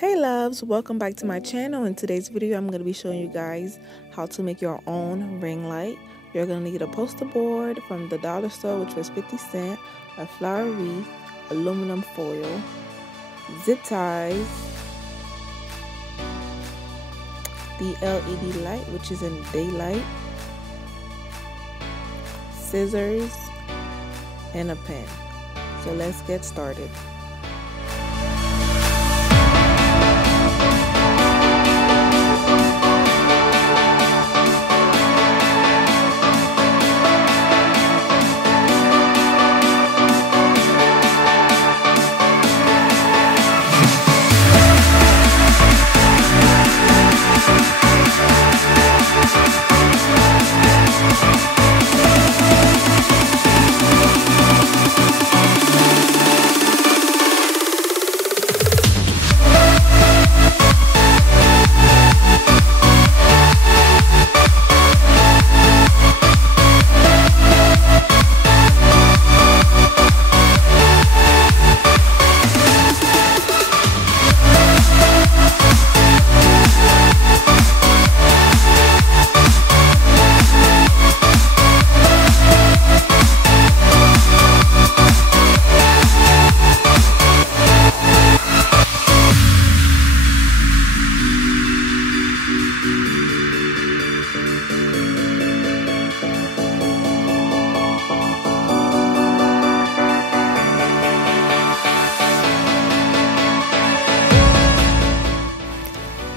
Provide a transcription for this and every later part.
Hey loves, welcome back to my channel. In today's video I'm going to be showing you guys how to make your own ring light. You're going to need a poster board from the dollar store, which was 50 cents, a flower wreath, aluminum foil, zip ties, the LED light, which is in daylight, scissors, and a pen. So let's get started.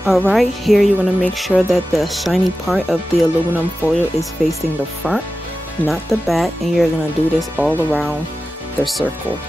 Alright, here you want to make sure that the shiny part of the aluminum foil is facing the front, not the back, and you're going to do this all around the circle.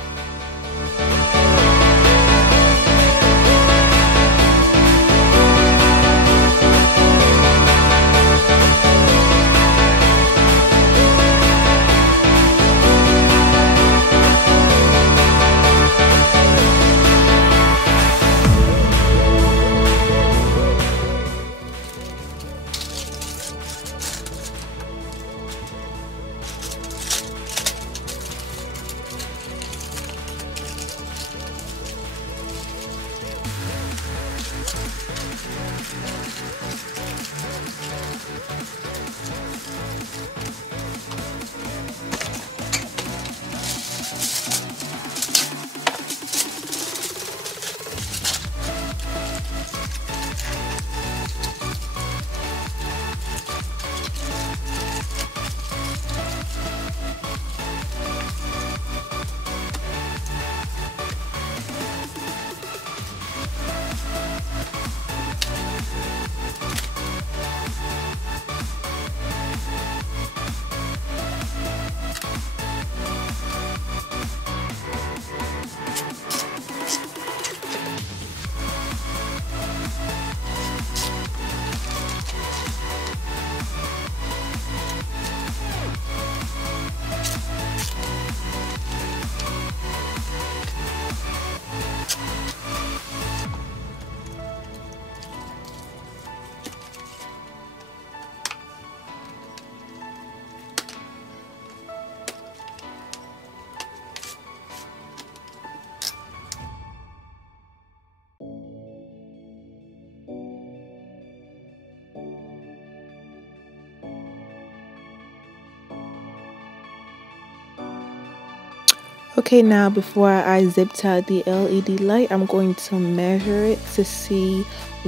Okay, now before I zip tie the LED light, I'm going to measure it to see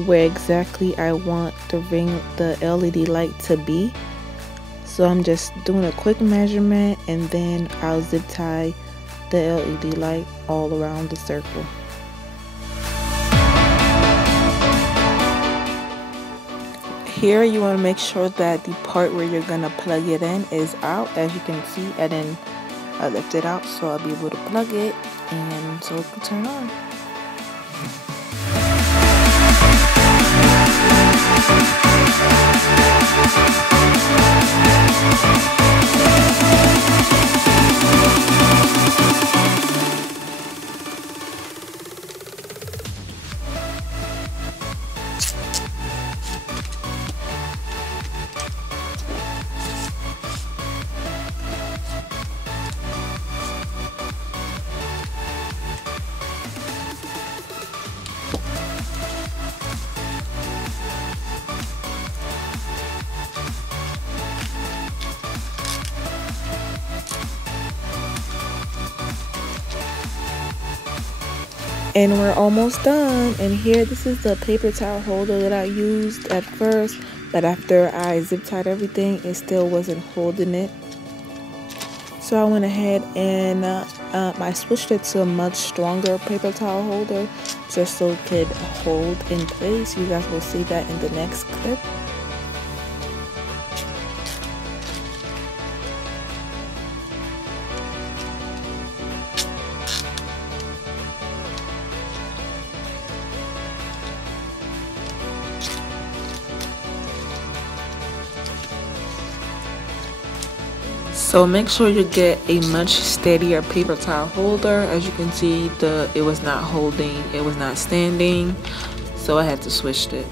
where exactly I want the LED light to be. So I'm just doing a quick measurement and then I'll zip tie the LED light all around the circle. Here you want to make sure that the part where you're going to plug it in is out. As you can see, I left it out so I'll be able to plug it and so it can turn on. And we're almost done. And here, this is the paper towel holder that I used at first, but after I zip tied everything, it still wasn't holding it. So I went ahead and I switched it to a much stronger paper towel holder just so it could hold in place. You guys will see that in the next clip. So make sure you get a much steadier paper towel holder. As you can see, it was not holding, it was not standing, so I had to switch it.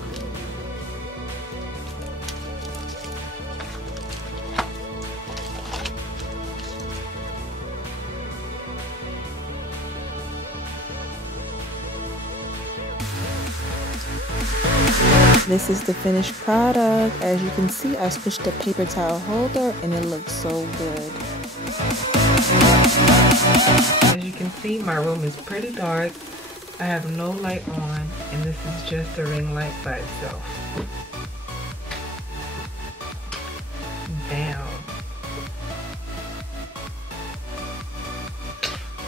This is the finished product. As you can see, I switched the paper towel holder and it looks so good. As you can see, my room is pretty dark. I have no light on, and this is just a ring light by itself. Damn.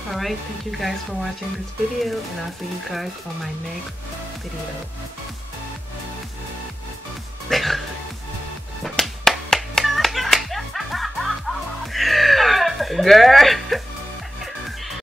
Alright, thank you guys for watching this video, and I'll see you guys on my next video. Girl.